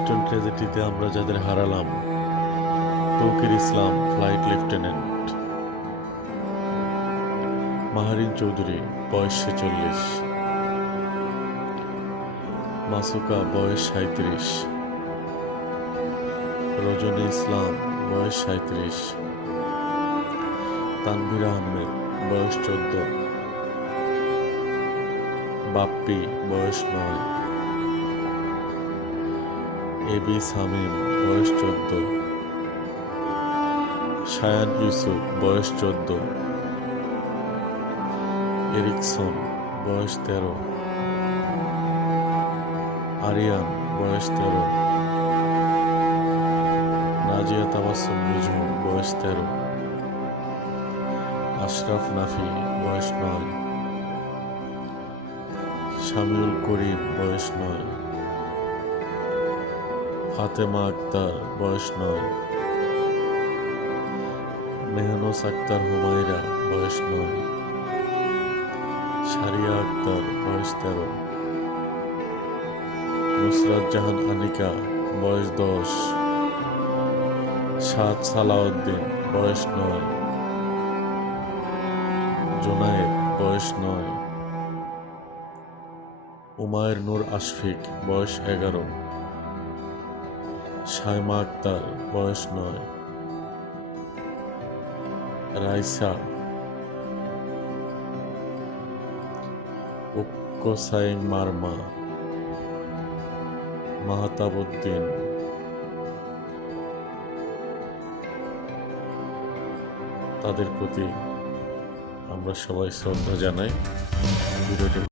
Houston ট্র্যাজেডিতে আমরা যাদের হারালাম, তৌকির ইসলাম, ফ্লাইট লেফটেন্যান্ট। মাহারিন চৌধুরী, বয়স ছেচল্লিশ। মাসুকা, বয়স সাঁত্রিশ রজনী ইসলাম, বয়স সাঁত্রিশ তানভীর আহমেদ, বয়স চোদ্দ। বাপ্পি, বয়স নয়। এবি সামিম, বয়স চোদ্দ। শায়ান ইউসুফ, বয়স চোদ্দ। এরিকসন বয়স তেরো। আরিয়ান, বয়স তেরো। নাজিয়া তাবাসুম নিঝুম বয়স তেরো। আশরাফ নাফি, বয়স নয়। শামিউল করিম, বয়স নয়। ফাতেমা আক্তার, বয়স নয়। মেহনস আক্তার, হুমায়রা, বয়স নয়। সারিয়া আক্তার, বয়স তেরো। নুসরাত জাহান আনিকা, বয়স দশ। সাদ সালাউদ্দিন, বয়স নয়। জোনায়েদ, বয়স নয়। উমায়ের নূর আশফিক, বয়স এগারো। সাইমা আক্তার বয়স নয়। রাইসা। উক্কসাইং মারমা। মাহতাবুদ্দিন। তাদের প্রতি আমরা সবাই শ্রদ্ধা জানাই।